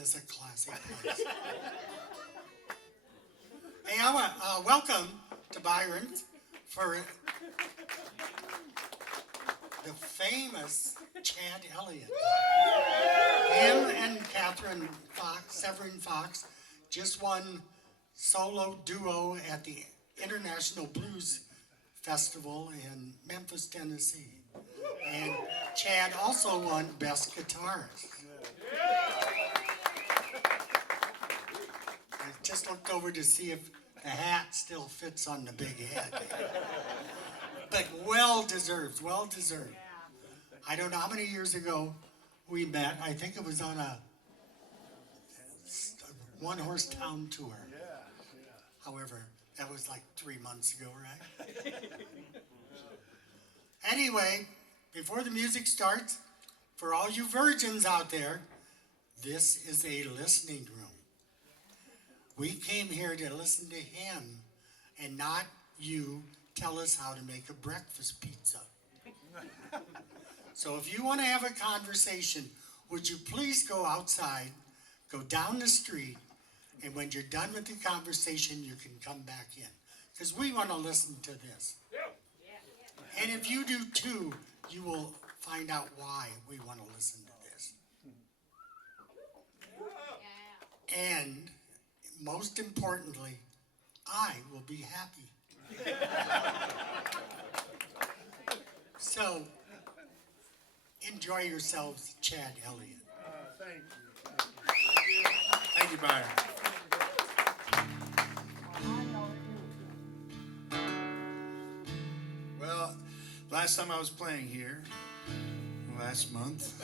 is a classic place. Hey, I want welcome to Byron for the famous Chad Elliott. Him and Severin Fox, just won solo duo at the International Blues Festival in Memphis, Tennessee. And Chad also won Best Guitarist. I just looked over to see if the hat still fits on the big head. But well deserved, well deserved. I don't know how many years ago we met. I think it was on a one-horse town tour. However, that was like 3 months ago, right? Anyway, before the music starts, for all you virgins out there, this is a listening room. We came here to listen to him and not you tell us how to make a breakfast pizza. So if you want to have a conversation, would you please go outside, go down the street, and when you're done with the conversation, you can come back in. Because we want to listen to this. And if you do too, you will find out why we want to listen to this. And most importantly, I will be happy. So, enjoy yourselves, Chad Elliott. Thank you. Thank you, Byron. Well, last time I was playing here, last month,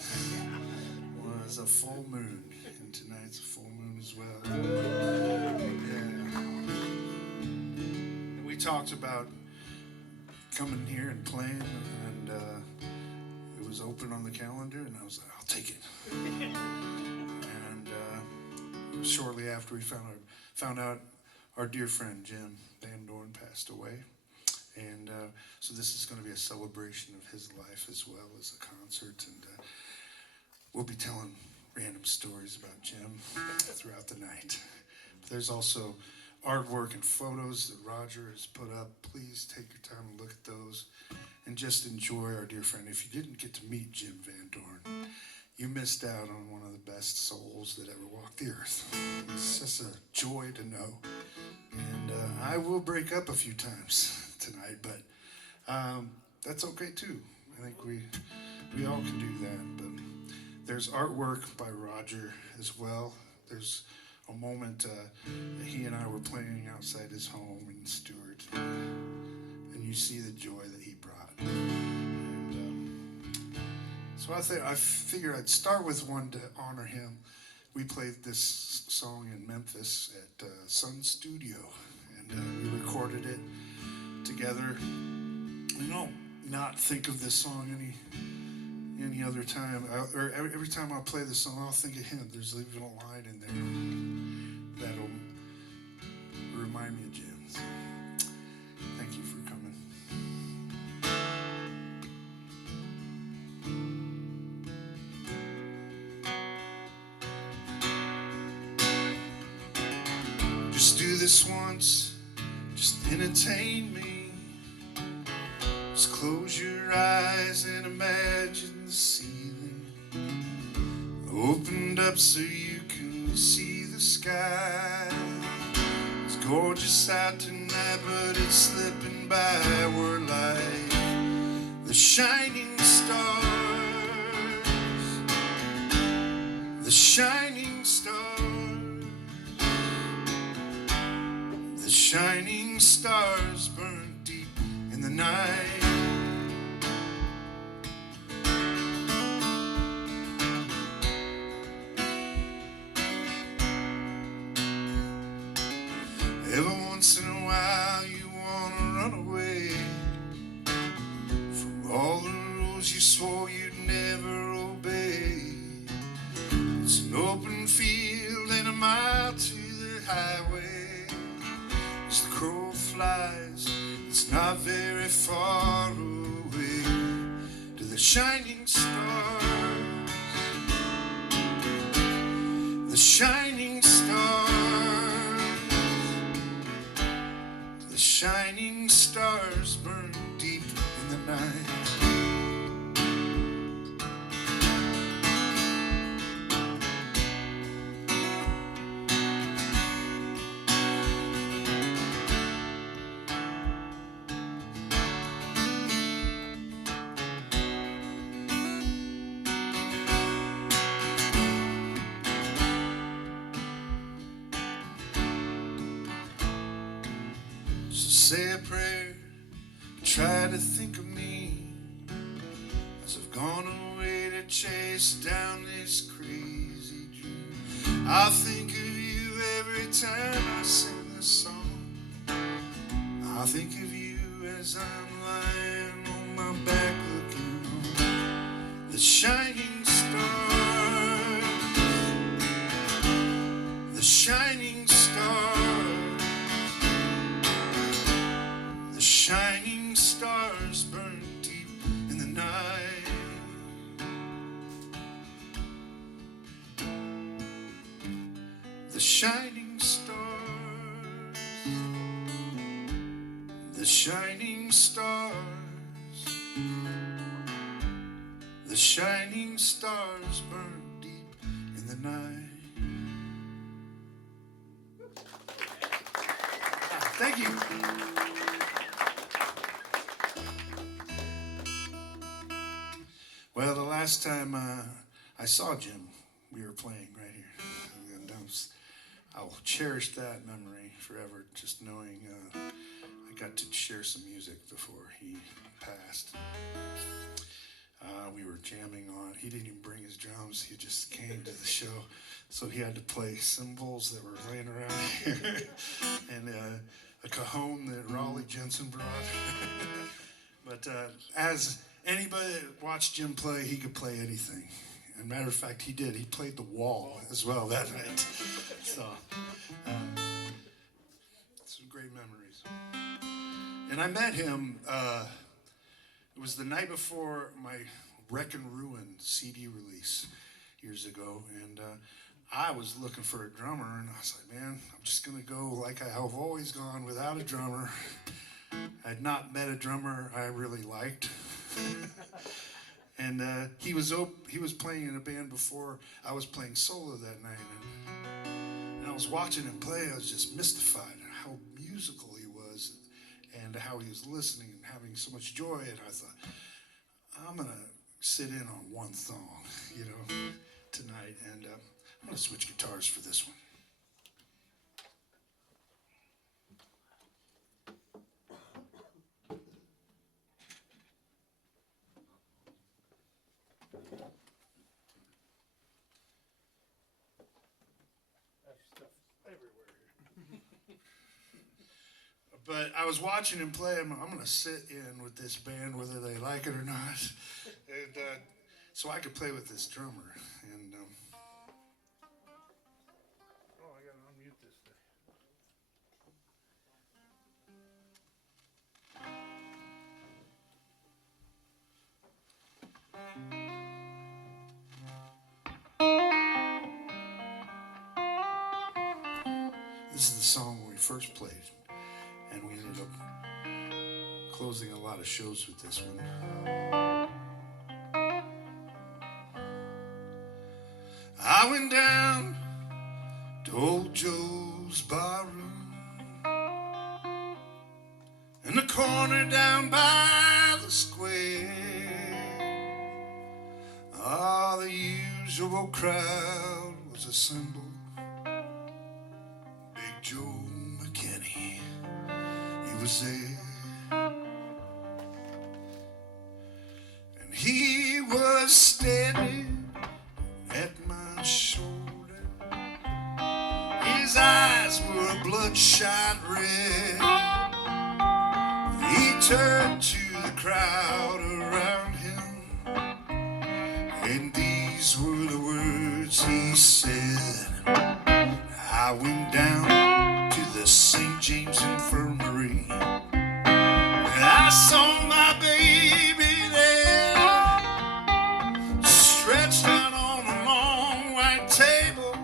was a full moon. And tonight's a full moon as well. Yeah. And we talked about coming here and playing, and it was open on the calendar, and I was like, I'll take it. And shortly after we found out our dear friend Jim Van Dorn passed away. And so this is going to be a celebration of his life as well as a concert. And we'll be telling random stories about Jim throughout the night. But there's also artwork and photos that Roger has put up. Please take your time and look at those and just enjoy our dear friend. If you didn't get to meet Jim Van Dorn, you missed out on one of the best souls that ever walked the earth. It's just a joy to know. And I will break up a few times tonight, but that's okay too. I think we all can do that. But there's artwork by Roger as well. There's a moment he and I were playing outside his home in Stewart, and you see the joy that he brought. And so I figured I'd start with one to honor him. We played this song in Memphis at Sun Studio, and we recorded it together. I don't not think of this song any other time. Or every time I play this song, I'll think of him. There's even a line in there that'll remind me of Jim. So, thank you for coming. Just do this once, just entertain me. Just close your eyes and imagine the ceiling opened up so you can see the sky. It's gorgeous out tonight, but it's slipping by. We're like the shining stars, the shining stars, the shining stars burn deep in the night. Every once in a while you wanna run away from all the rules you swore you'd never obey. It's an open field and a mile to the highway. As the crow flies, it's not very far away to the shining stars, the the shining stars. The shining stars burn deep in the night. Say a prayer, try to think of me as I've gone away to chase down this crazy dream. I think of you every time I sing this song. I think of you as I'm lying on my back looking on the shining stars. The shining stars. The shining stars burn deep in the night. The shining stars. The shining stars. The shining stars burn deep in the night. Thank you. Well, the last time I saw Jim, we were playing right here. And I'll cherish that memory forever, just knowing I got to share some music before he passed. We were jamming on. He didn't even bring his drums. He just came to the show. So he had to play cymbals that were laying around here. And a cajon that Raleigh Jensen brought. But as anybody that watched Jim play, he could play anything. As a matter of fact, he did. He played the wall as well that night. So, some great memories. And I met him, it was the night before my Wreck and Ruin CD release years ago. And I was looking for a drummer, and I was like, man, I'm just going to go like I have always gone without a drummer. I had not met a drummer I really liked. And he was playing in a band before I was playing solo that night. And I was watching him play. I was just mystified at how musical he was and how he was listening and having so much joy. And I thought, I'm going to sit in on one song, tonight. And I'm going to switch guitars for this one. But I was watching him play. I'm going to sit in with this band, whether they like it or not, and so I could play with this drummer. And I got to unmute this thing. This is the song when we first played. And we ended up closing a lot of shows with this one. I went down to old Joe's barroom in the corner down by the square. Ah, the usual crowd was assembled. Big Joe McKinney, he was there, and he was standing at my shoulder. His eyes were bloodshot red. He turned to the crowd around him, and these were the words he said. I went down to the St. James Infirmary. I saw my baby there, stretched out on a long white table.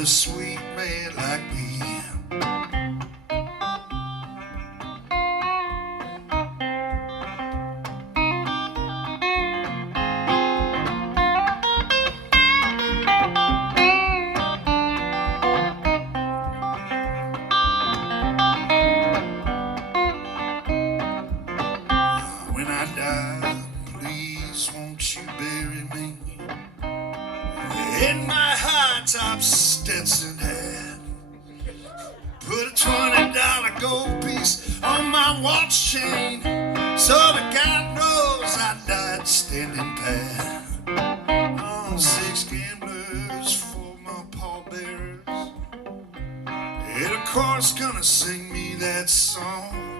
a sweet man like me. When I die, please won't you bury me in my high-top Stetson hat? Put a $20 gold piece on my watch chain so that God knows I died standing pat. Oh, 6 gamblers for my pallbearers, and of course gonna sing me that song.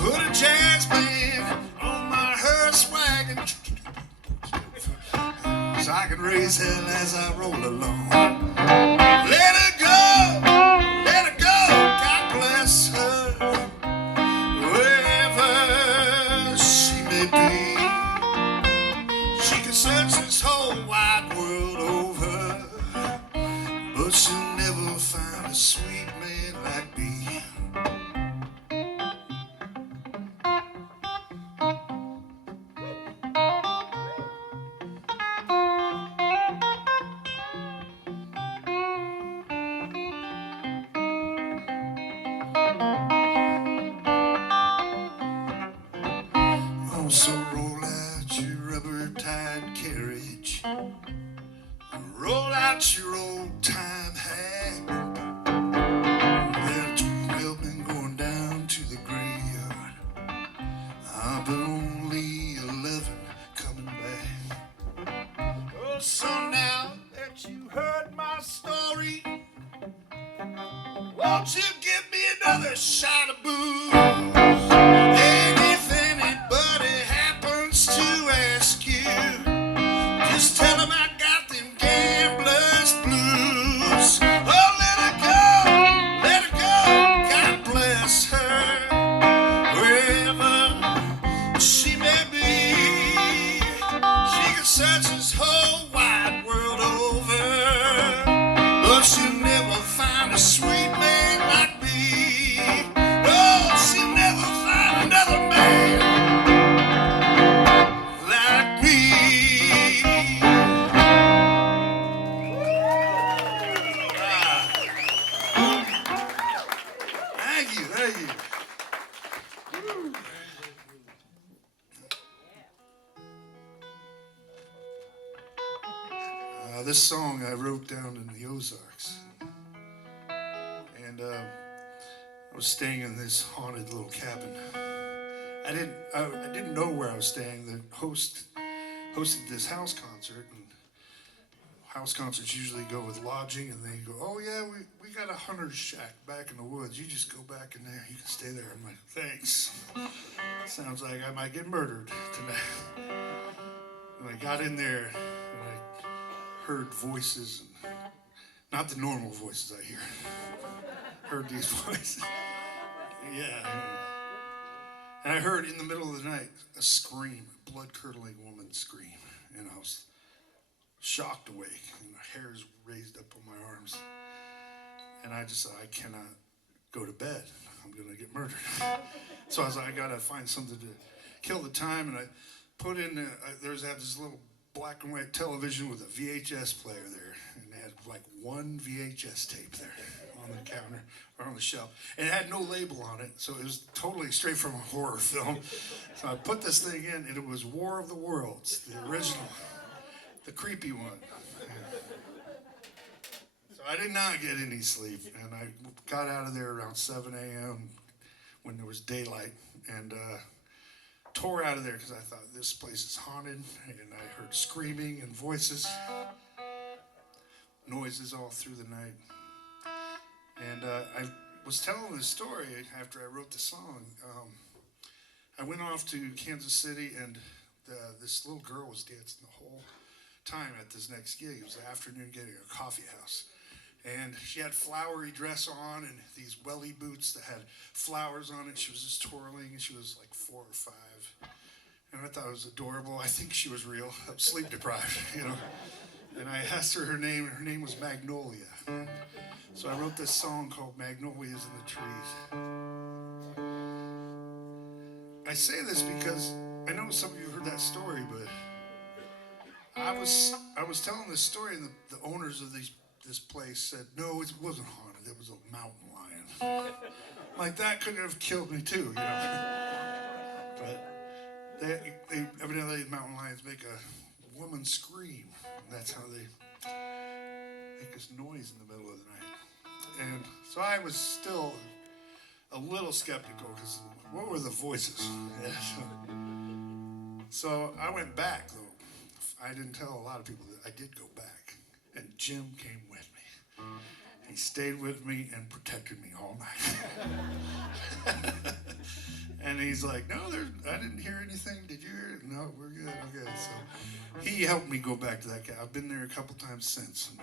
Put a jazz band on my hearse wagon so I can raise hell as I roll along. Let her go, God bless her, wherever she may be. She can search this whole wide world over, but she'll never find a sweet man like me. So roll out your rubber-tied carriage, roll out your old-time hack. There's 12 men going down to the graveyard, but only 11 coming back. Oh, so now that you heard my story, won't you give me another shot of booze? And if anybody happens to ask you, just tell them I got them gambler's blues. Oh, let her go, God bless her, wherever she may be. She can search this whole wide world over, but she'll never find a sweet man like me. Oh, she'll never find another man like me. Thank you, thank you. This song I wrote down in the Ozarks, and I was staying in this haunted little cabin. I didn't know where I was staying. The host hosted this house concert, and house concerts usually go with lodging, and they go, "Oh yeah, we got a hunter's shack back in the woods. You just go back in there. You can stay there." I'm like, "Thanks." Sounds like I might get murdered tonight. And I got in there, and I heard voices, and not the normal voices I hear. Heard these voices. Yeah. And I heard in the middle of the night a scream, a blood-curdling woman scream, and I was shocked awake, and my hair's raised up on my arms. And I just said, I cannot go to bed. I'm going to get murdered. So I was like, I got to find something to kill the time, and I put in, there's this little black and white television with a VHS player there, and they had like one VHS tape there on the counter or on the shelf, and it had no label on it, so it was totally straight from a horror film. So I put this thing in, and it was War of the Worlds, the original, the creepy one. So I did not get any sleep, and I got out of there around 7 a.m. when there was daylight, and tore out of there because I thought this place is haunted, and I heard screaming and voices, noises all through the night. And I was telling this story after I wrote the song. I went off to Kansas City, and this little girl was dancing the whole time at this next gig. It was the afternoon gig at a coffee house. And she had flowery dress on and these welly boots that had flowers on it. She was just twirling, and she was like 4 or 5. And I thought it was adorable. I think she was real. I was sleep deprived, you know. And I asked her her name, and her name was Magnolia. So I wrote this song called Magnolias in the Trees. I say this because I know some of you heard that story, but I was telling this story, and the owners of this place said, no, it wasn't haunted. It was a mountain lion. Like, that could have killed me too, you know. But they evidently mountain lions make a woman scream. That's how they make this noise in the middle of the night. And so I was still a little skeptical, because what were the voices? So I went back, though. I didn't tell a lot of people that I did go back. And Jim came with me. He stayed with me and protected me all night. And he's like, no, I didn't hear anything. Did you hear it? No, we're good. Okay. So he helped me go back to that guy. I've been there a couple times since, and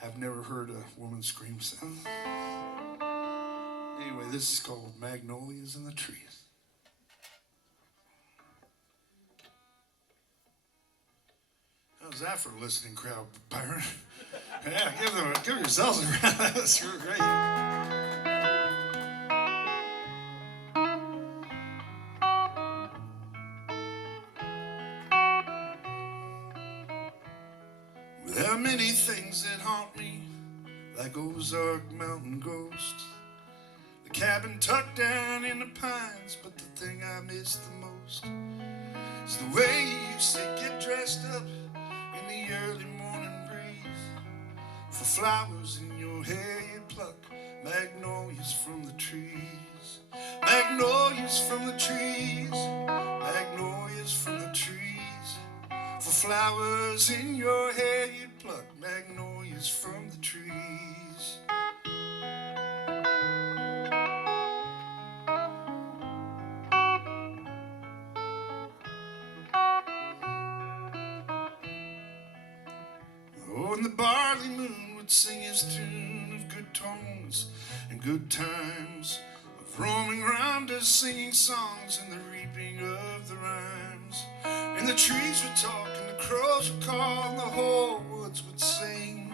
have never heard a woman scream sound. Anyway, this is called Magnolias in the Trees. How's that for a listening crowd, Byron? Yeah, give yourselves a round. That's sure great. There are many things that haunt me, like Ozark mountain ghosts. The cabin tucked down in the pines, but the thing I miss the most is the way you used to get dressed up in the early morning breeze. For flowers in your hair you pluck magnolias from the trees. Magnolias from the trees. Magnolias from the trees. For flowers in your hair you'd pluck magnolias from the trees. Oh, and the barley moon would sing his tune of good tones and good times, of roaming round us singing songs and the reaping of the rhymes. And the trees would talk and the crows would call and the whole woods would sing.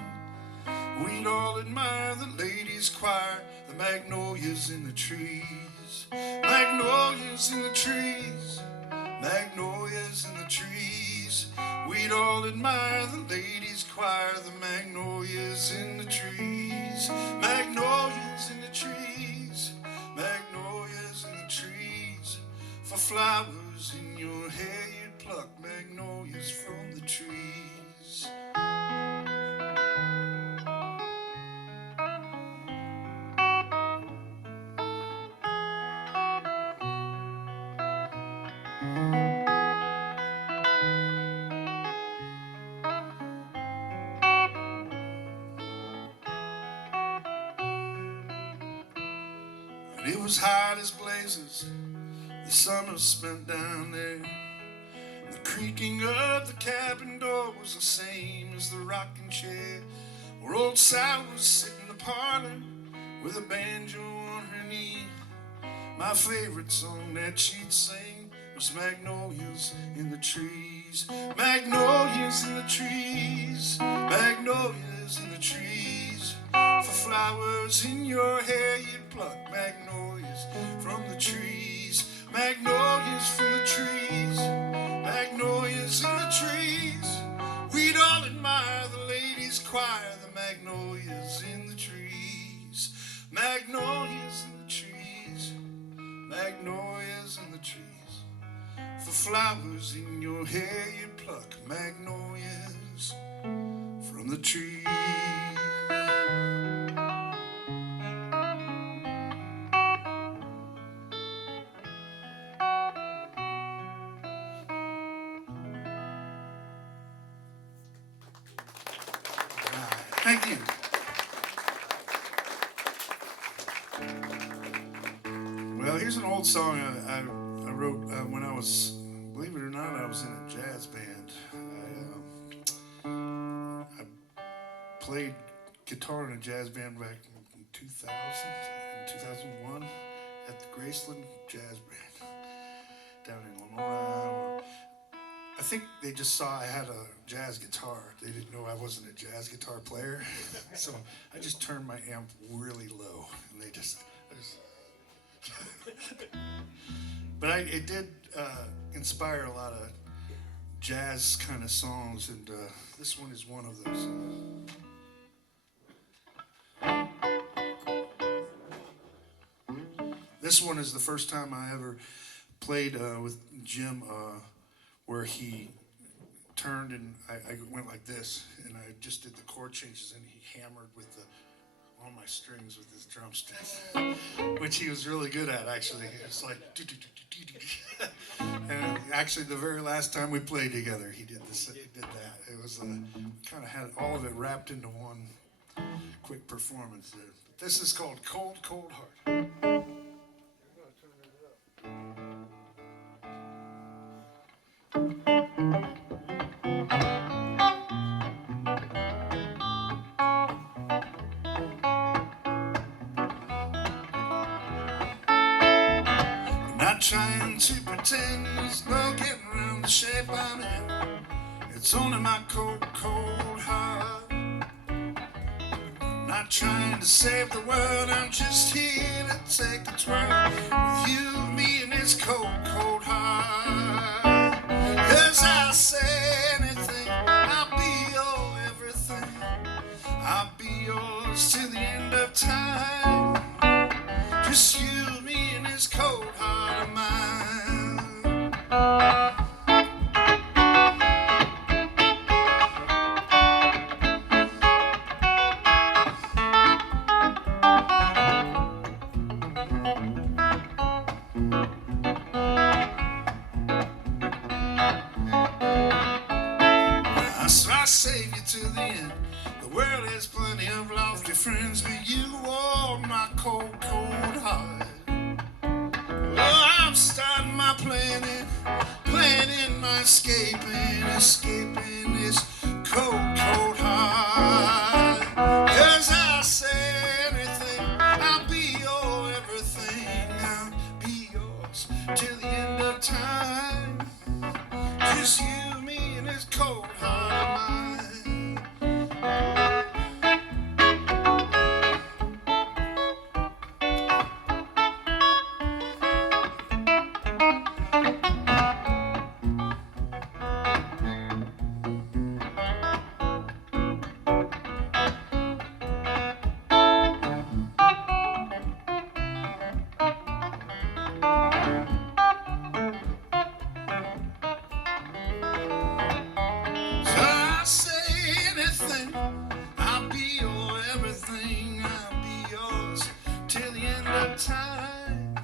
We'd all admire the ladies' choir, the magnolias in the trees. Magnolias in the trees. Magnolias in the trees. We'd all admire the ladies' choir, the magnolias in the trees. Magnolias in the trees. Magnolias in the trees. For flowers in your hair you'd pluck magnolias from the trees. It was hot as blazes, the summer spent down there. The creaking of the cabin door was the same as the rocking chair where old Sal was sitting in the parlor with a banjo on her knee. My favorite song that she'd sing was Magnolias in the Trees. Magnolias in the trees. Magnolias in the trees. For flowers in your hair you'd pluck magnolias from the trees. Magnolias from the trees. Magnolias in the trees. We'd all admire the ladies' choir, the magnolias in the trees. Magnolias in the trees. Magnolias in the trees. For flowers in your hair you pluck magnolias from the trees. Thank you. Well, here's an old song I wrote when I was, believe it or not, I was in a jazz band. I played guitar in a jazz band back in 2000 and 2001 at the Graceland Jazz Band down in Lenora. I think they just saw I had a jazz guitar. They didn't know I wasn't a jazz guitar player. So I just turned my amp really low, and they just but it did inspire a lot of jazz kind of songs, and this one is one of those. This one is the first time I ever played with Jim, where he turned and I went like this, and I just did the chord changes, and he hammered with on my strings with his drumsticks, which he was really good at, actually. It's like, and actually the very last time we played together, he did that. It was kind of had all of it wrapped into one quick performance there. But this is called Cold, Cold Heart. Not trying to pretend there's no getting around the shape I'm in. It's only my cold, cold heart. I'm not trying to save the world, I'm just here to take a twirl with you, me, and this cold, cold heart. 'Cause I'll say anything, I'll be your everything. I'll be yours till the end of time. Just you, me, and this cold heart of mine. So I save you to the end. The world has plenty of lofty friends, but you are my cold, cold heart. Oh, I'm starting my planning my escaping this cold, cold heart. 'Cause I'll say anything, I'll be your everything. I'll be yours till the end of time. Just you, me, and this cold heart of mine. I'll be your everything, I'll be yours till the end of time.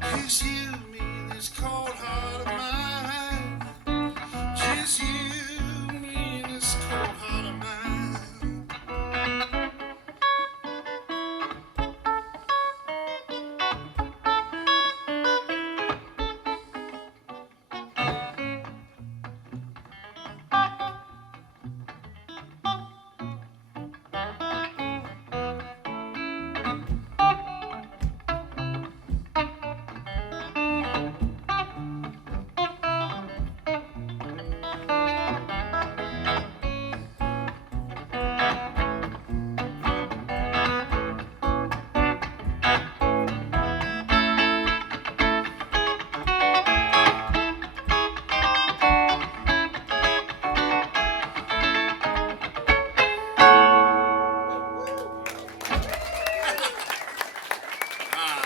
'Cause you, me, this cold heart of mine. Just you, me, this cold heart of mine.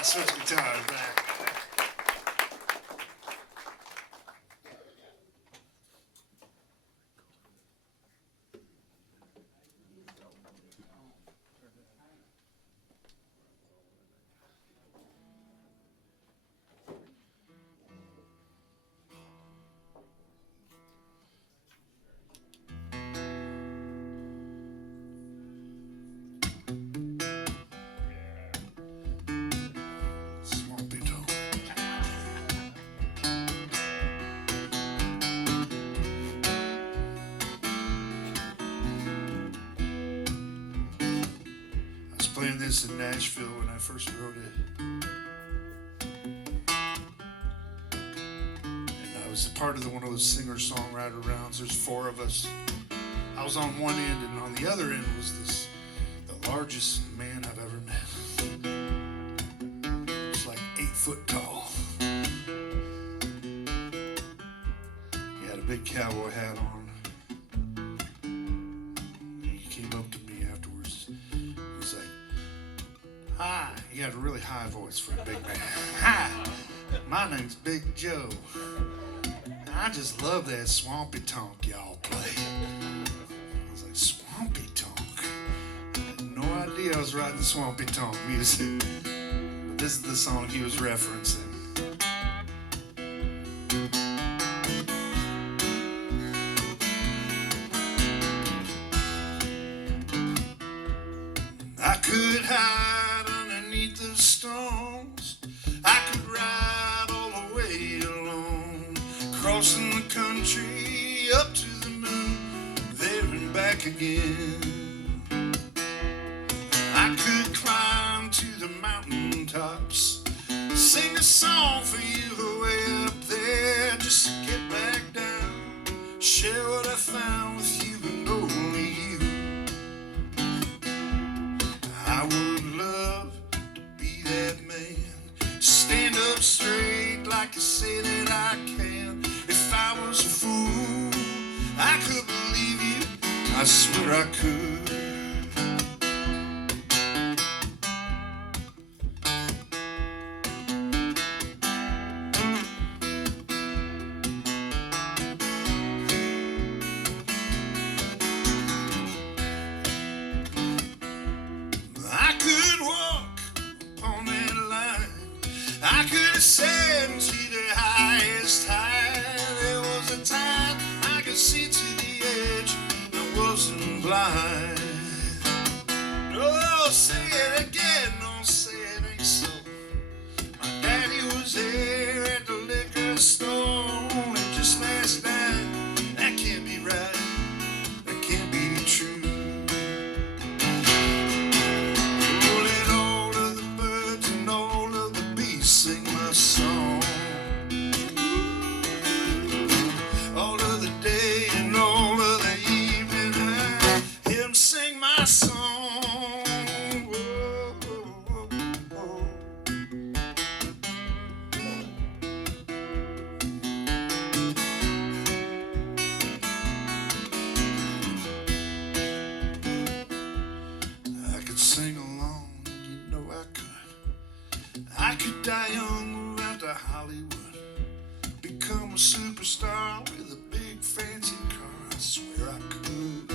Switch guitars back. Playing this in Nashville when I first wrote it. And I was part of one of those singer-songwriter rounds. There's 4 of us. I was on one end, and on the other end was the largest man I've ever met. He was like 8 foot tall. He had a big cowboy hat on. He came up to me afterwards. He's like, "Hi." He had a really high voice for a big man. "Hi, my name's Big Joe. I just love that swampy tonk y'all play." I was like, "Swampy tonk?" I had no idea I was writing the swampy tonk music. But this is the song he was referencing. I could hide underneath the stones. I could ride all the way alone, crossing the country up to the moon, there and back again. I could climb to the mountain tops, sing a song for you way up there, just to get back down, share what I found with you and only you. I would love to be that man, stand up straight like I say that I can. If I was a fool, I could believe you, I swear I could. I could walk upon that line, I could ascend to the highest height. There was a time I could see to the edge, I wasn't blind. Oh, say it again, don't say it ain't so. My daddy was there at the liquor store only just last night. That can't be right, that can't be true. Let all of the birds and all of the bees sing my song. All of the day and all of the evening, I hear them sing my song. Whoa, whoa, whoa. I could sing along, you know I could. I could die young, move out to Hollywood, become a superstar with a big fancy car. I swear I could.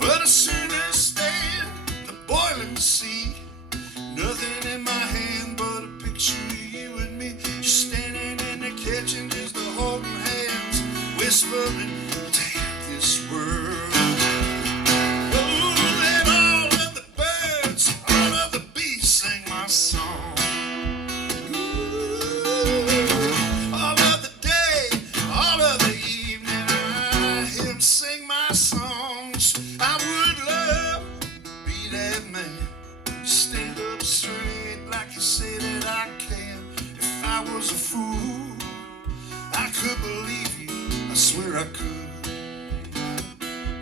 But I sooner stay in the boiling sea. Nothing in my hand but a picture of you and me, just standing in the kitchen, just holding hands, whispering, "Damn this world." Oh, let all of the birds, all of the bees sing my song. Ooh, all of the day, all of the evening, I hear them sing my songs. I would love to be that man, stand up straight like you say that I can. If I was a fool, I could believe you, I swear I could.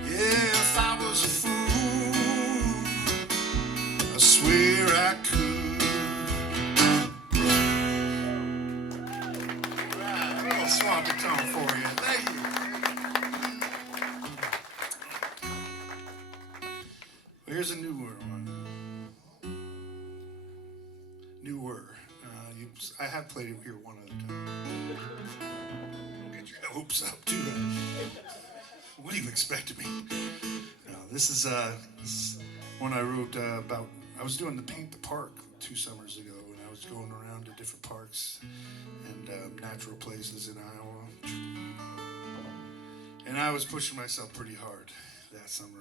Yeah, if I was a fool, I swear I could. Right, a little swampy tongue for you. Thank you. Well, here's a newer one. Newer. I have played it here one other time. Don't get your hopes up too. What do you expect of me? No, this is one I wrote about. I was doing the Paint the Park 2 summers ago, and I was going around to different parks and natural places in Iowa. And I was pushing myself pretty hard that summer.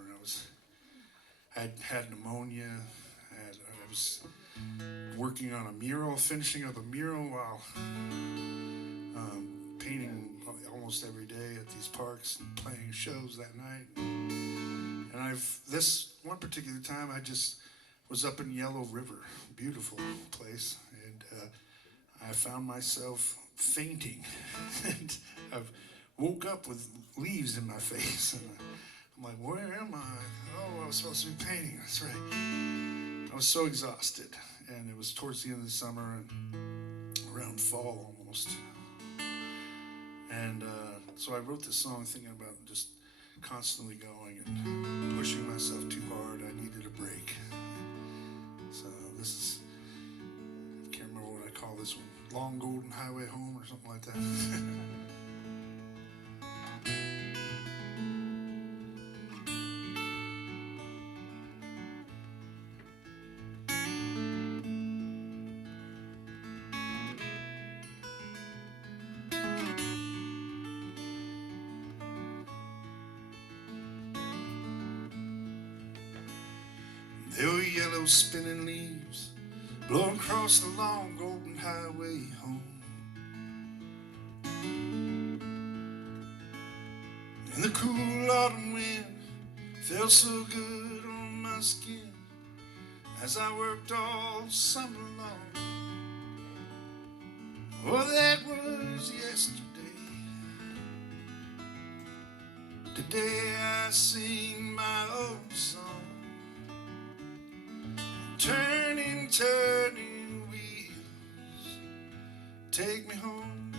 I had pneumonia. I was working on a mural, finishing up a mural while painting almost every day at these parks and playing shows that night. And this one particular time, I just was up in Yellow River, beautiful place, and I found myself fainting. And I woke up with leaves in my face. And I'm like, where am I? Oh, I was supposed to be painting. That's right. I was so exhausted. And it was towards the end of the summer and around fall almost. And so I wrote this song thinking about just constantly going and pushing myself too hard. I needed a break. So this is, I can't remember what I call this one, Long Golden Highway Home or something like that. There were yellow spinning leaves blowing across the long golden highway home. And the cool autumn wind felt so good on my skin as I worked all summer long. Oh, that was yesterday. Today I sing my old song. Turning, turning wheels, take me home.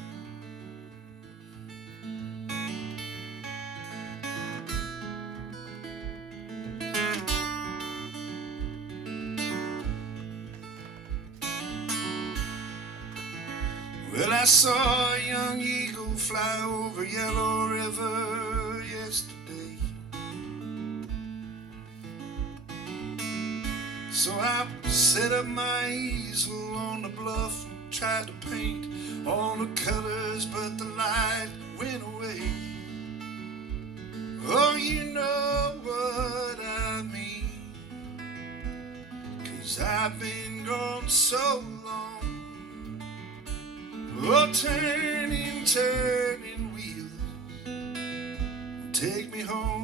Well, I saw a young eagle fly over Yellow River yesterday. So I set up my easel on the bluff and tried to paint all the colors, but the light went away. Oh, you know what I mean, 'cause I've been gone so long. Oh, turning, turning wheels, take me home.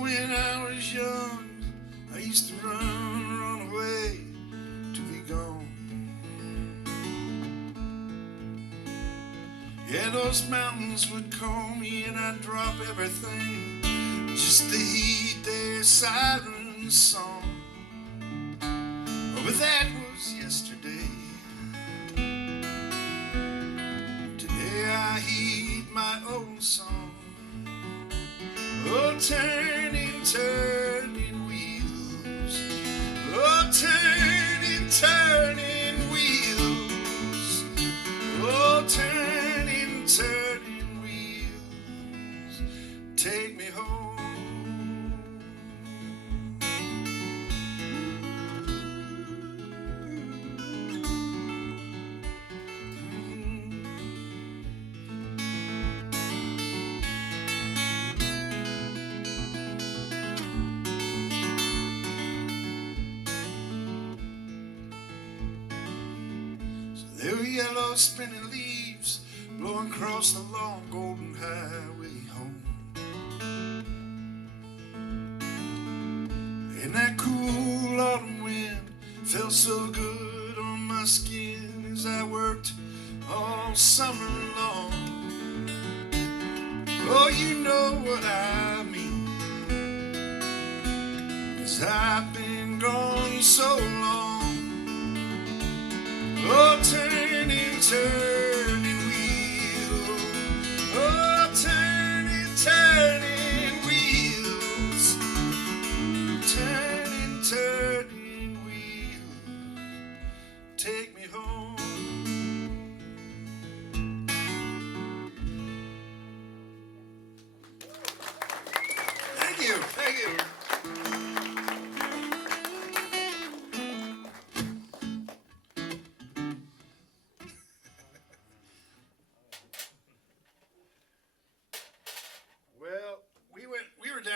When I was young, I used to run away to be gone. Yeah, those mountains would call me and I'd drop everything just to heed their siren song. Oh, but that was yesterday. Today I heed my own song. Oh, turning, turning wheels. Oh, turning, turning wheels. Oh, turning, turning wheels. Take me home. There were yellow spinning leaves blowing across the long golden highway home. And that cool autumn wind felt so good on my skin as I worked all summer long. Oh, you know what I mean, 'cause I've been gone so long. Oh, turning, turning wheels. Oh, turning, turning wheels. Turning, turning wheels. Take me home. Thank you, thank you.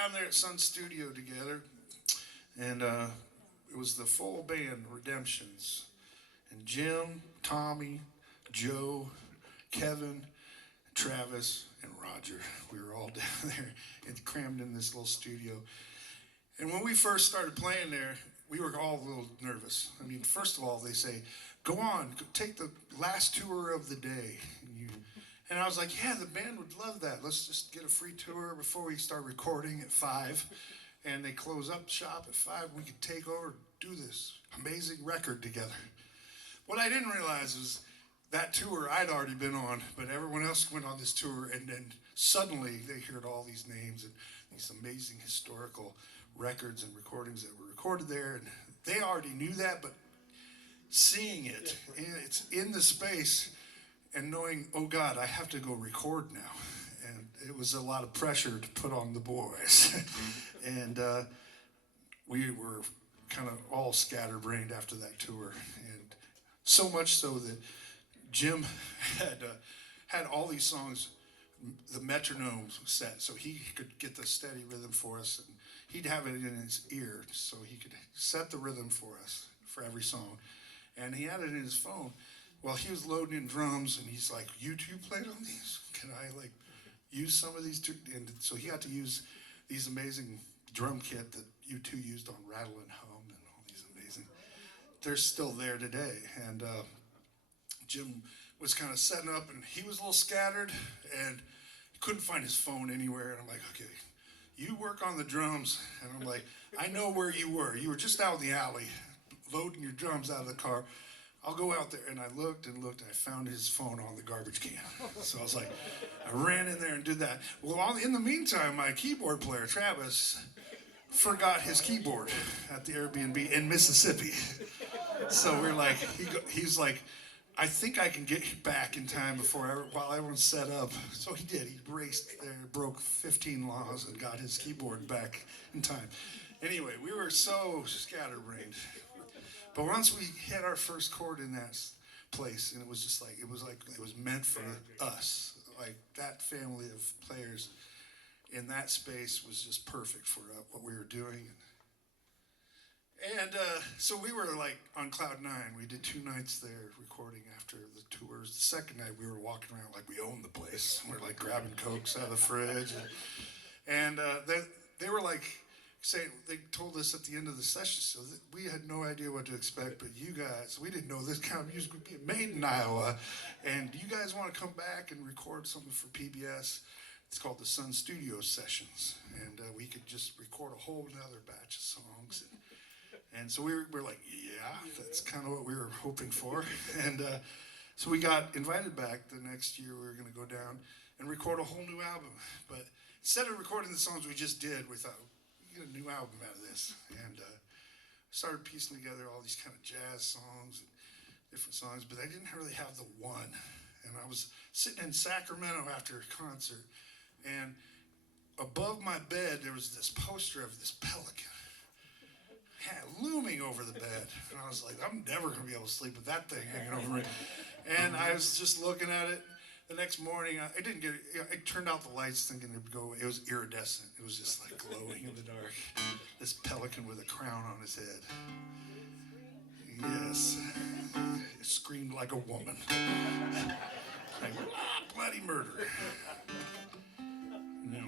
down there at Sun Studio together, and it was the full band, Redemptions, and Jim, Tommy, Joe, Kevin, Travis, and Roger. We were all down there and crammed in this little studio. And when we first started playing there, we were all a little nervous. I mean, first of all, they say, go on, take the last tour of the day. And I was like, yeah, the band would love that. Let's just get a free tour before we start recording at 5. And they close up shop at 5. We could take over, do this amazing record together. What I didn't realize is that tour I'd already been on, but everyone else went on this tour, and then suddenly they heard all these names and these amazing historical records and recordings that were recorded there, and they already knew that, but seeing it, it's in the space, and knowing, oh God, I have to go record now. And it was a lot of pressure to put on the boys. And we were kind of all scatterbrained after that tour. And so much so that Jim had all these songs, the metronome set, so he could get the steady rhythm for us. And he'd have it in his ear, so he could set the rhythm for us for every song. And he had it in his phone. Well, he was loading in drums, and he's like, you two played on these? Can I, like, use some of these? And so he had to use these amazing drum kit that you two used on Rattle and Hum and all these amazing. They're still there today. And Jim was kind of setting up, and he was a little scattered, and he couldn't find his phone anywhere. And I'm like, okay, you work on the drums. And I'm like, I know where you were. You were just out in the alley loading your drums out of the car. I'll go out there. And I looked and looked, and I found his phone on the garbage can. So I was like, I ran in there and did that. Well, in the meantime, my keyboard player, Travis, forgot his keyboard at the Airbnb in Mississippi. So we're like, he's like, I think I can get back in time while everyone's set up. So he did. He raced there, broke 15 laws, and got his keyboard back in time. Anyway, we were so scatterbrained. But once we hit our first chord in that place, and it was just like, it was meant for us. Like, that family of players in that space was just perfect for what we were doing. And so we were like on cloud 9. We did 2 nights there recording after the tours. The second night we were walking around like we owned the place. We were like grabbing Cokes out of the fridge. And they were like saying, they told us at the end of the session, so that we had no idea what to expect, but you guys, we didn't know this kind of music would be made in Iowa. And do you guys want to come back and record something for PBS? It's called the Sun Studio Sessions. And we could just record a whole nother batch of songs. And so we're like, yeah, that's kind of what we were hoping for. And so we got invited back the next year. We were going to go down and record a whole new album. But instead of recording the songs we just did, we thought, we get a new album out of this. And started piecing together all these kind of jazz songs and different songs. But I didn't really have the one. And I was sitting in Sacramento after a concert. And above my bed, there was this poster of this pelican. Looming over the bed. And I was like, I'm never going to be able to sleep with that thing hanging over me. And I was just looking at it. The next morning, I turned out the lights thinking it would go away. It was iridescent. It was just like glowing in the dark. This pelican with a crown on his head. Yes. It screamed like a woman. Like, bloody murder. No.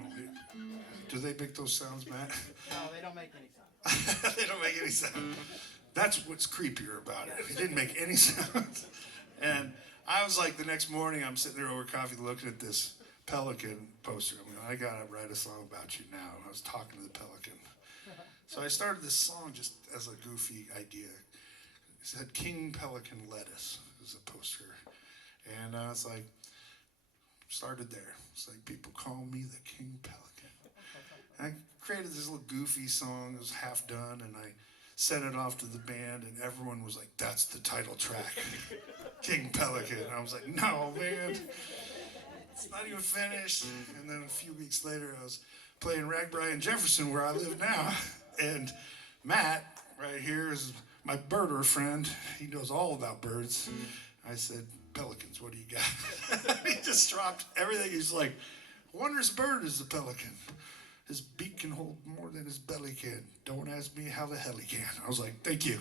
Do they make those sounds, Matt? No, they don't make any sound. They don't make any sound. That's what's creepier about it. It didn't make any sound. And I was like, the next morning, I'm sitting there over coffee looking at this pelican poster. I'm like, I gotta write a song about you now. And I was talking to the pelican. So I started this song just as a goofy idea. It said, King Pelican Lettuce is a poster. And I was like, started there. It's like, people call me the King Pelican. And I created this little goofy song. It was half done, and I sent it off to the band, and everyone was like, that's the title track, King Pelican. And I was like, no, man, it's not even finished. And then a few weeks later, I was playing Ragbri in Jefferson, where I live now, and Matt, right here, is my birder friend. He knows all about birds. I said, pelicans, what do you got? He just dropped everything. He's like, wondrous bird is the pelican. his beak can hold more than his belly can. Don't ask me how the hell he can. I was like, thank you.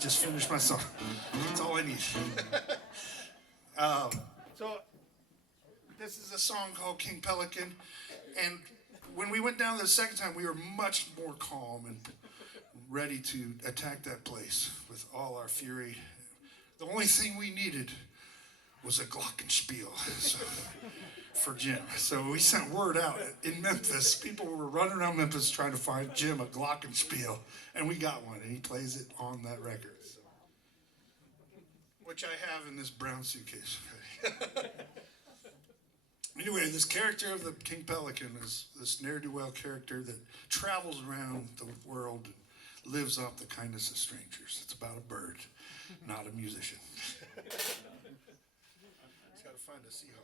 Just finished my song. That's all I need. So this is a song called King Pelican. And when we went down the second time, we were much more calm and ready to attack that place with all our fury. The only thing we needed was a glockenspiel for Jim. So we sent word out in Memphis. People were running around Memphis trying to find Jim a glockenspiel, and we got one, and he plays it on that record. So, which I have in this brown suitcase. Anyway, this character of the King Pelican is this ne'er-do-well character that travels around the world and lives off the kindness of strangers. It's about a bird, not a musician. He's got to find a sea heart.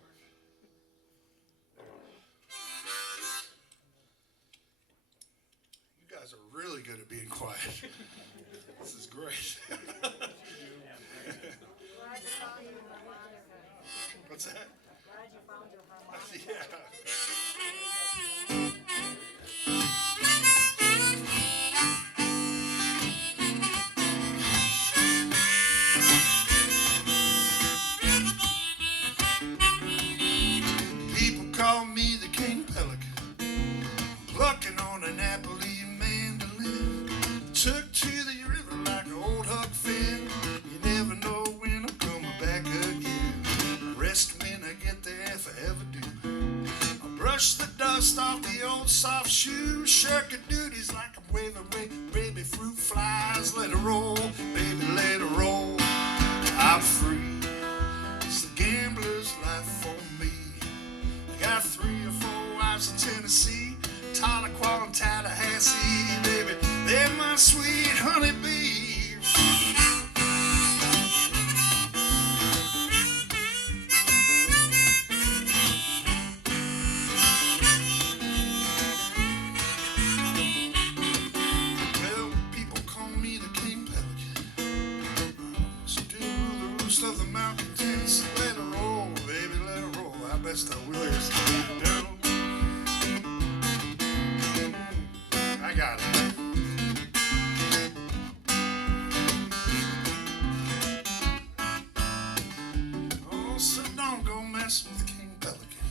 You guys are really good at being quiet. This is great. What's that? Glad you found your harmonica. Yeah. People call me the King Pelican, plucking on an apple-eating mandolin. Took to the river like an old Huck Finn. You never know when I'm coming back again. Rest when I get there if I ever do. I'll brush the dust off the old soft shoes. Shirk duties like I'm waving away baby fruit flies. Let it roll, baby, let it roll. I'm free. It's the gambler's life for me. I got 3 or 4 wives in Tennessee, Tahlequah and Tallahassee, baby. They're my sweet honeybee. Well, people call me the King Pelican. Still rule the roost of the mountains. Let it roll, baby, let it roll. I best I will. I got it. Oh, so don't go messing with King Pelican.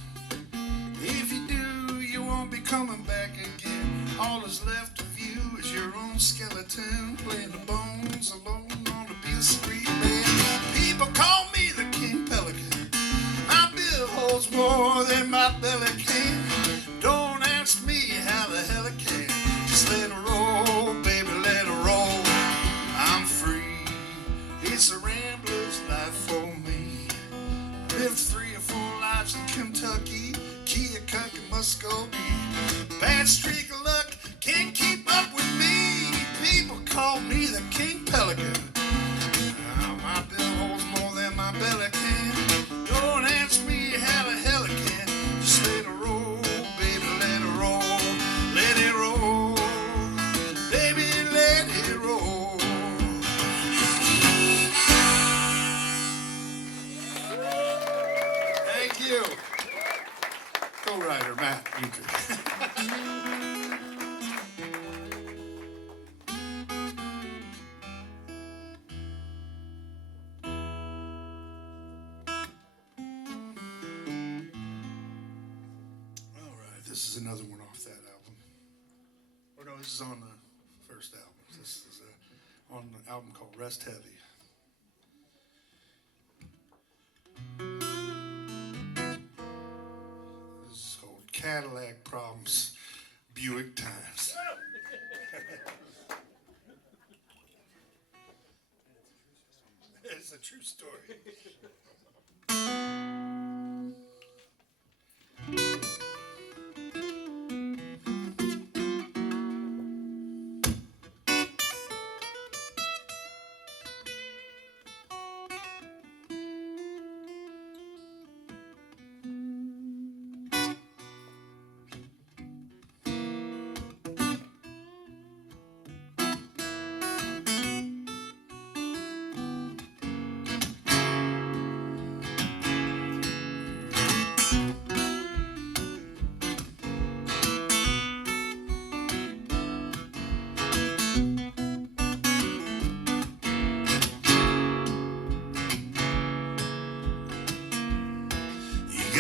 If you do, you won't be coming back again. All that's left of you is your own skeleton, playing the bones alone on the Beale Street band. People call me the King Pelican. My bill holds more than my belly can. Don't ask me how the hell it can. Just let it roll, baby, let it roll. I'm free. It's a rambler's life for me. Lived 3 or 4 lives in Kentucky, Keokuk and Muskogee. Bad streak of luck can't keep up with me. People call me the King Pelican. My bill holds more than my belly can. Don't ask me how the hell it can. Just let it roll, baby, let it roll. Let it roll, baby, let it roll. Thank you. Co-writer Matt Dietrich. All right, this is another one off that album. Or no, this is on the first album. This is on the album called Rest Heavy. This is called Cadillac Problems, Buick Times. It's a true story.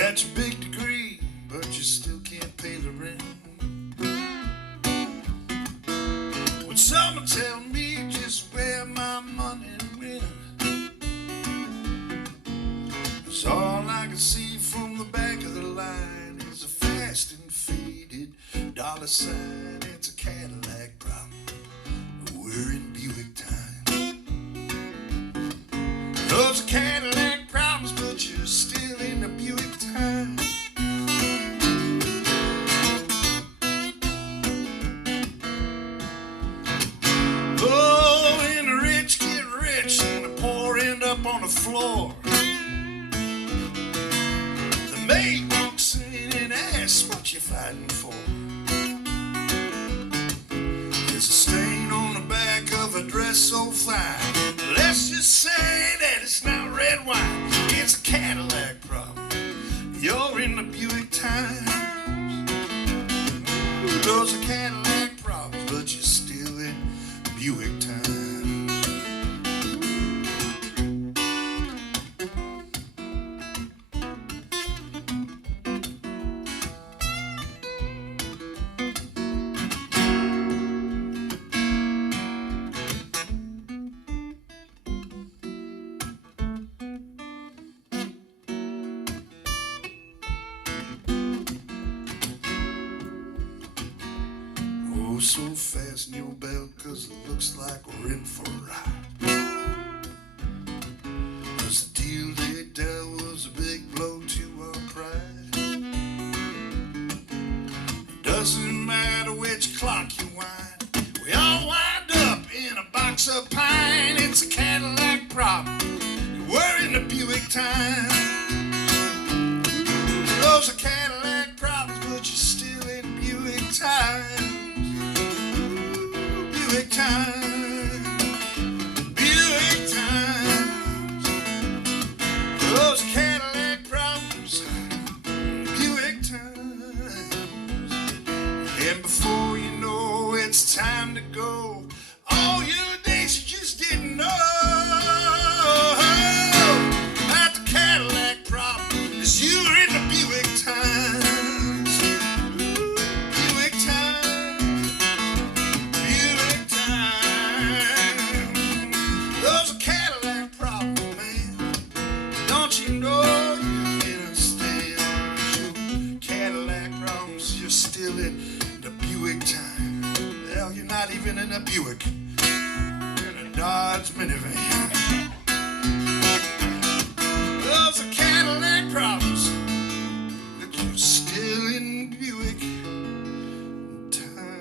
got your big degree, but you still can't pay the rent. Would someone tell me just where my money went? 'Cause all I can see from the back of the line is a fast and faded dollar sign. It's a Cadillac problem. We're in Buick time. Those are Cadillac problems, but you're still in the Buick time. Oh, and the rich get rich, and the poor end up on the floor. The maid walks in and asks what you're fighting for. There's a stain on the back of a dress so fine. Let's just say that it's not red wine. It's a Cadillac problem. You're in the Buick times. Those are Cadillac problems, but you're still in Buick times. Oh, so fasten your belt, 'cause it looks like we're in for a ride. 'Cause the deal they dealt was a big blow to our pride. It doesn't matter which clock you wind, we all wind up in a box of pine. It's a Cadillac problem. We're in the Buick time. Those are Cadillac problems, but you're still in Buick time. Buick time, Buick times. Those Cadillac problems, Buick times. And before you know it's time to go, all your days you just didn't know. Not the Cadillac problem, is you were in the Buick times. Buick times, Buick times. Those are Cadillac problems, man. Don't you know you understand? Cadillac problems, you're still in the Buick time. Hell, you're not even in a Buick. You're in a Dodge minivan. Those are Cadillac problems, but you're still in Buick time.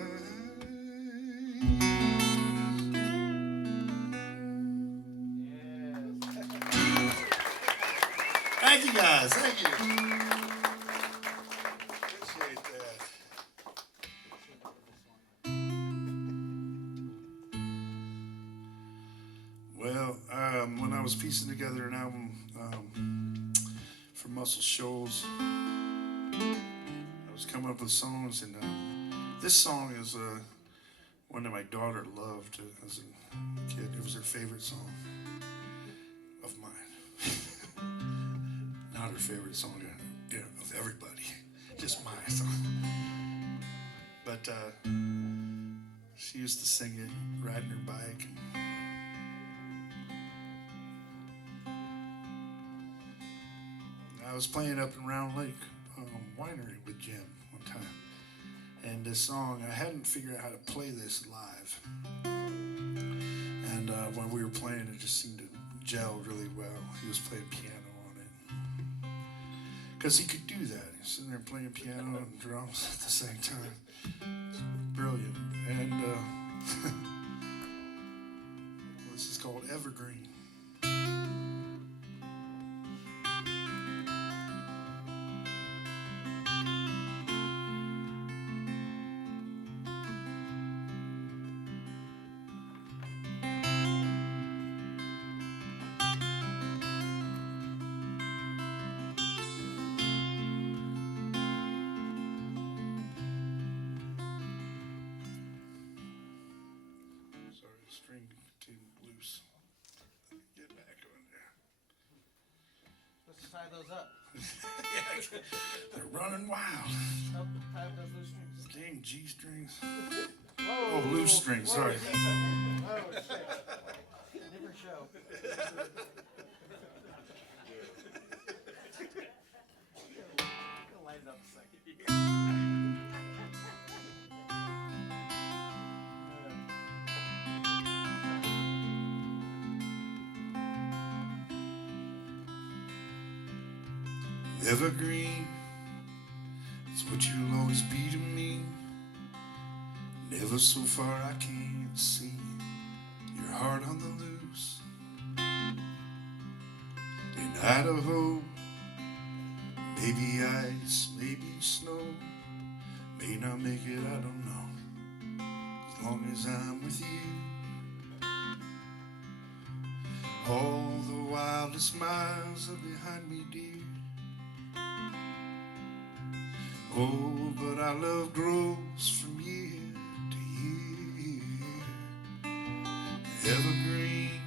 Thank you guys, thank you. Appreciate that. Well, when I was piecing together an album for Muscle Shoals, I was coming up with songs, and this song is one that my daughter loved as a kid. It was her favorite song of mine. Not her favorite song of everybody, just my song. But she used to sing it riding her bike. I was playing up in Round Lake Winery with Jim one time, and this song, I hadn't figured out how to play this live, and when we were playing, it just seemed to gel really well. He was playing piano on it, because he could do that. He was sitting there playing piano and drums at the same time. It's brilliant. And this is called Evergreen. String too loose. tie those up. They're running wild. Nope, tie up those loose strings. Gang G strings. Whoa. Oh, loose strings, sorry. Oh, shit. Different show. Light it up a second. Evergreen, it's what you'll always be to me. Never so far I can't see your heart on the loose. In Idaho, maybe ice, maybe snow. May not make it, I don't know. As long as I'm with you. All the wildest miles are behind me, dear. Oh, but our love grows from year to year. Evergreen,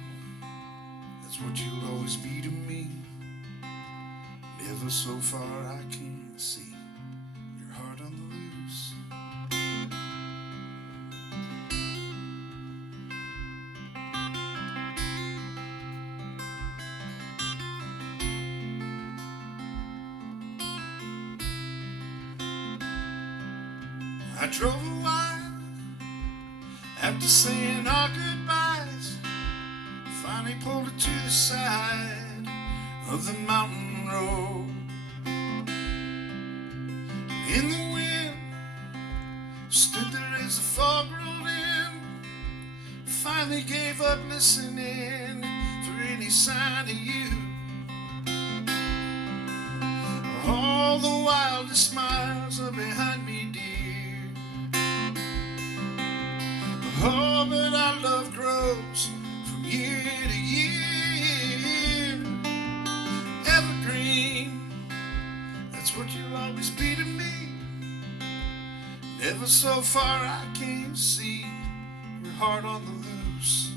that's what you'll always be to me. Never so far I can't see your heart on the loose. I drove a while after saying our goodbyes. Finally pulled it to the side of the mountain road. In the wind, stood there as the fog rolled in. Finally gave up listening for any sign of you. All the wildest miles are behind me, dear. Oh, but our love grows from year to year. Evergreen, that's what you'll always be to me. Never so far I can't see your heart on the loose.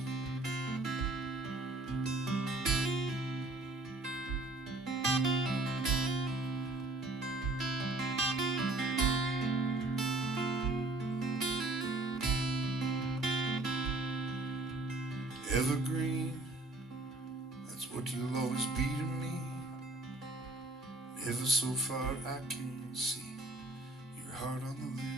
Evergreen, that's what you'll always be to me. Never so far I can see your heart on the loose.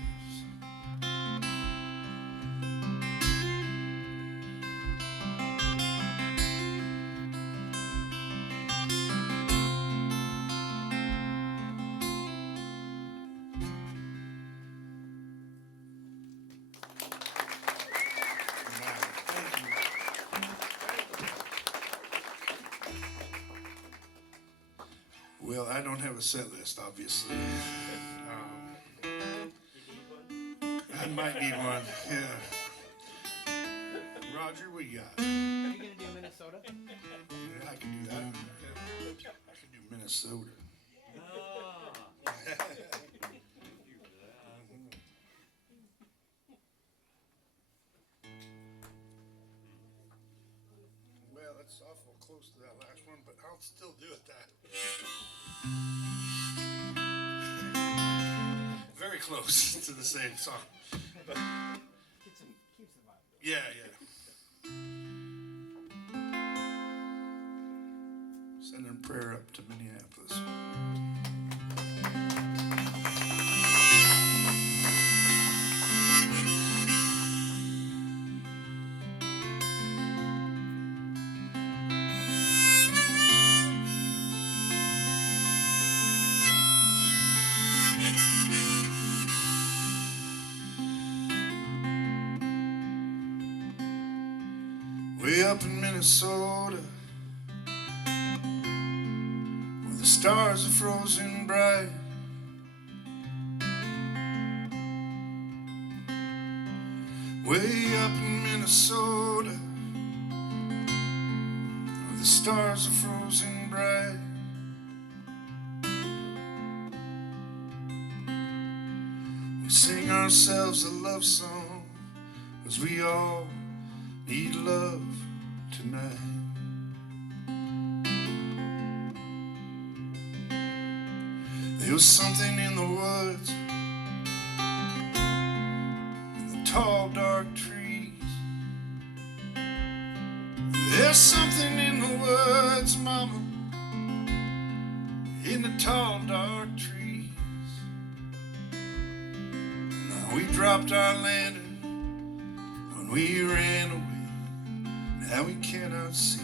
Well, I don't have a set list, obviously. I might need one, yeah. Roger, what you got? Are you gonna do Minnesota? Yeah, I can do that. Yeah. I can do Minnesota. Well, that's awful close to that last one, but I'll still do it that. Very close to the same song. Keeps the vibe. Yeah, yeah. Sending prayer up to Minneapolis. Way up in Minnesota, where the stars are frozen bright. Way up in Minnesota, where the stars are frozen bright. We sing ourselves a love song, 'cause we all need love tonight. There was something in the woods, in the tall dark trees. There's something in the woods, mama, in the tall dark trees. Now we dropped our lantern when we ran away. Now we cannot see.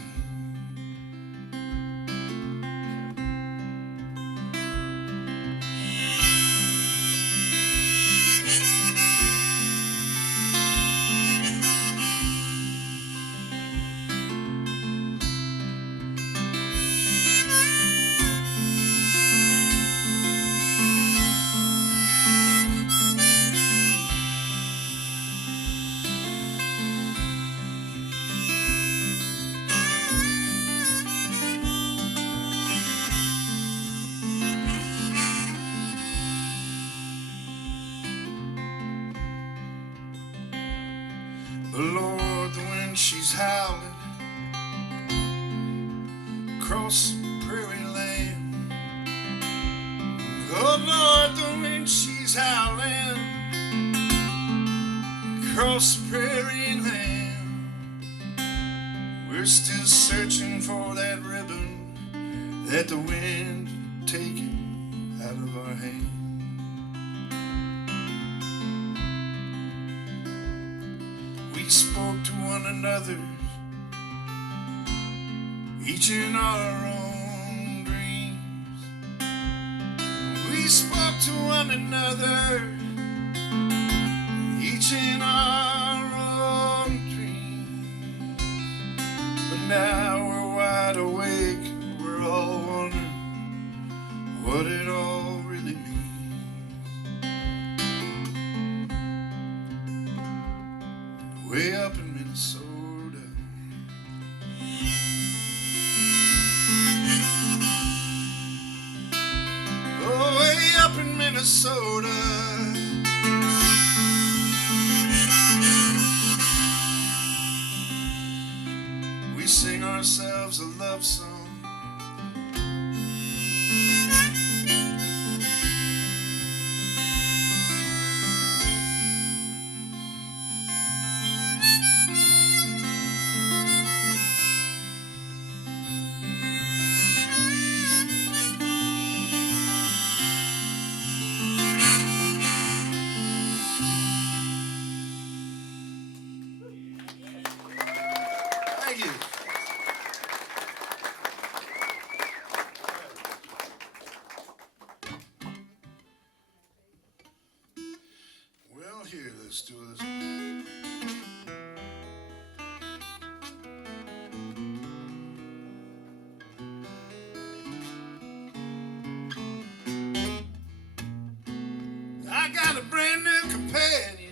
But Lord, the wind she's howling across the prairie land. Oh Lord, the wind she's howling across the prairie land. We're still searching for that ribbon that the wind taken out of our hand. We spoke to one another, each in our own dreams. We spoke to one another, each in our own dreams. But now we're wide awake, we're all wondering what it all really means. Way up in Minnesota, oh, way up in Minnesota, we sing ourselves a love song. Thank you. Well, here, let's do this. I got a brand new companion.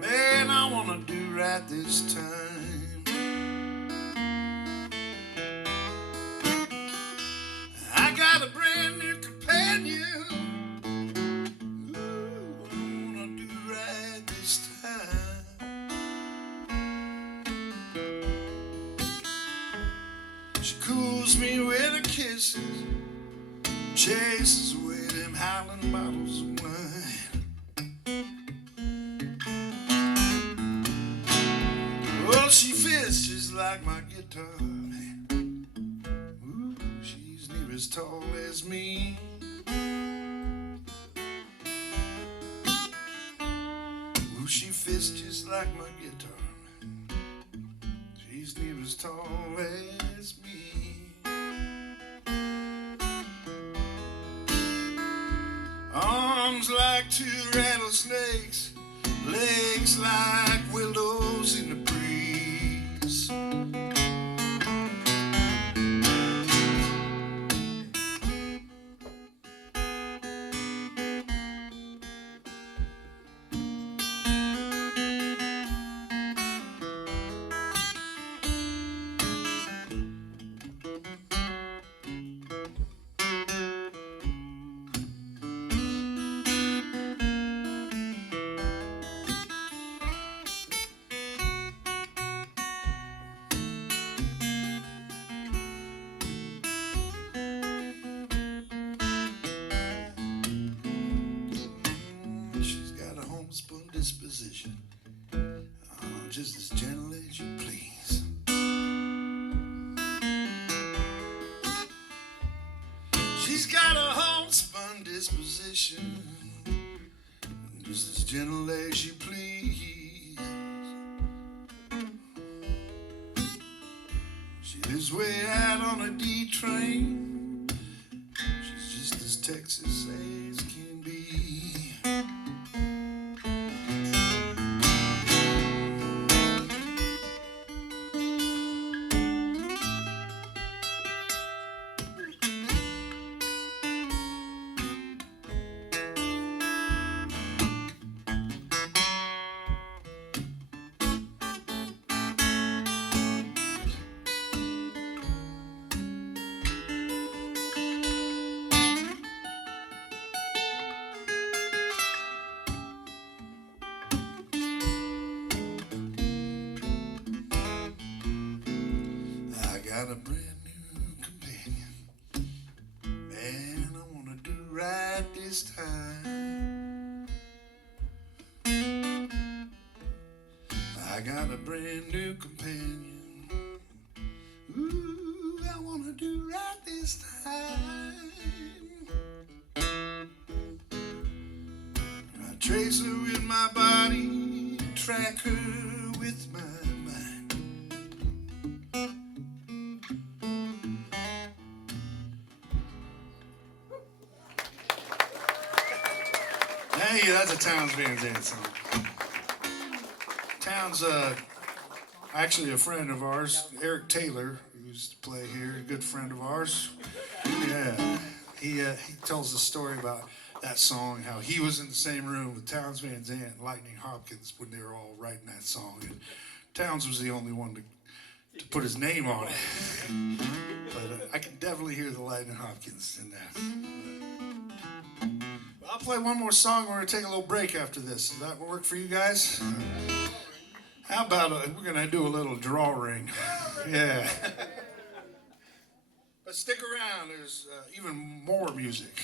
Man, I wanna do right this time. I got a brand new companion. Ooh, I wanna do right this time. She cools me with her kisses, chases away them howling bottles of wine. Well, she fits just like my guitar. Ooh, she's near as tall as me. Ooh, she fits just like my guitar. She's near as tall as me. Arms like two rattlesnakes, legs like willows in the breeze. fine disposition, just as gentle as you please. She lives way out on a D train. She's just as Texas as can be. Got a brand new companion, and I wanna do right this time. I got a brand new companion. Ooh, I wanna do right this time. I trace her with my body, track her with my mind. Hey, that's a Towns Van Zandt song. Towns, actually a friend of ours, Eric Taylor, who used to play here, a good friend of ours. Yeah, he tells the story about that song, how he was in the same room with Towns Van Zandt and Lightning Hopkins when they were all writing that song. And Towns was the only one to put his name on it. But I can definitely hear the Lightning Hopkins in that. I'll play one more song. We're going to take a little break after this. Does that work for you guys? How about we're going to do a little draw ring? Yeah. But stick around. There's even more music.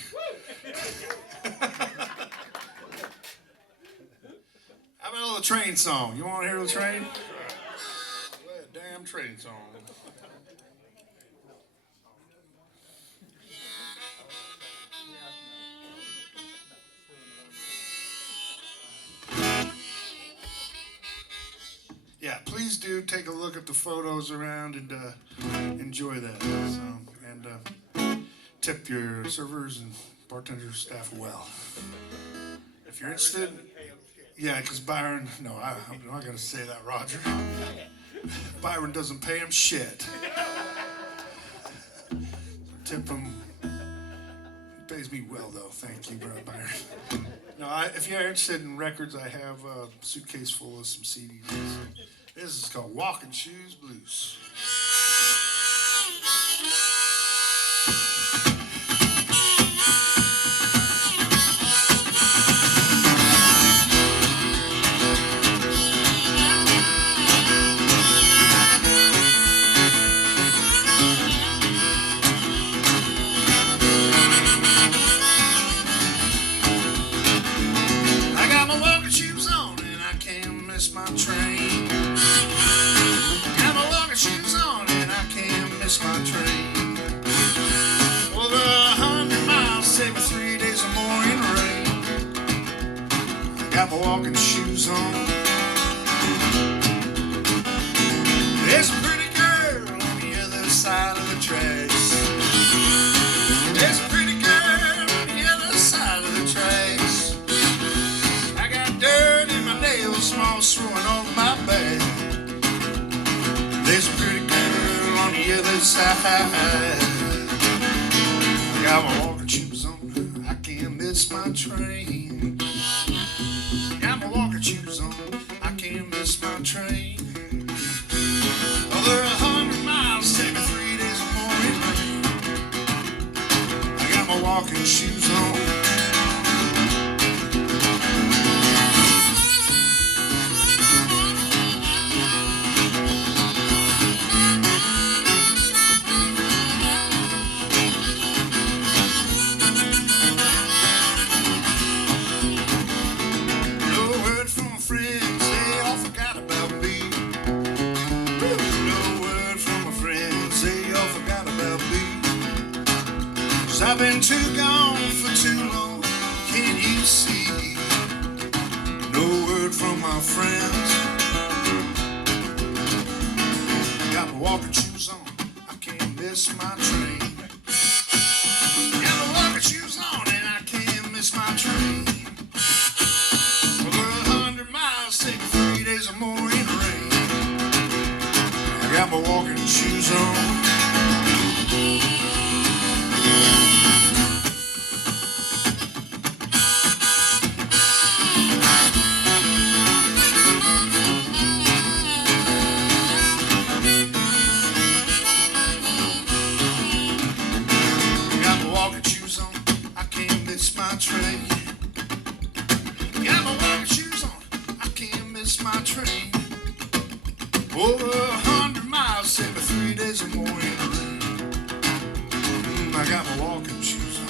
How about a little train song? You want to hear the train? Play a damn train song. Yeah, please do take a look at the photos around and enjoy that. So, and tip your servers and bartender staff well. If you're interested, yeah, because Byron, no, I'm not going to say that, Roger. Byron doesn't pay him shit. Tip him. He pays me well, though. Thank you, Byron. No, if you're interested in records, I have a suitcase full of some CDs. This is called Walking Shoes Blues. I got my walking shoes on and I can't miss my train. Got my walking shoes on and I can't miss my train. Over 100 miles, take me 3 days or more in rain. Got my walking shoes on. There's a pretty girl on the other side of the tracks. There's a pretty girl on the other side of the tracks. I got dirt in my nails, moss swirling over my back. There's a pretty girl on the other side. I got my walking shoes on, I can't miss my train. Got my walking shoes on, I can't miss my train. Over 100 miles, take me 3 days or more in rain. I got my walking shoes on. 'Cause I've been too gone for too long. Can't you see? No word from my friends. Got my walking shoes on, I can't miss my train. Got my walking shoes on and I can't miss my train. Well, 100 miles, take 3 days or more in the rain. I got my walking shoes on. Got my walking shoes on, I can't miss my train. Got my walking shoes on, I can't miss my train. Over 100 miles, take me 3 days or more in the rain. I got my walking shoes on.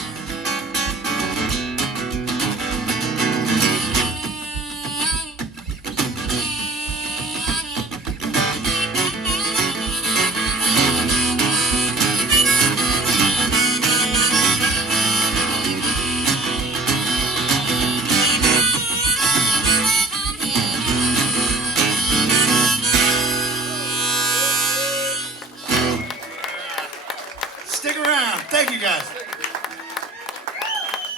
Stick around. Thank you guys.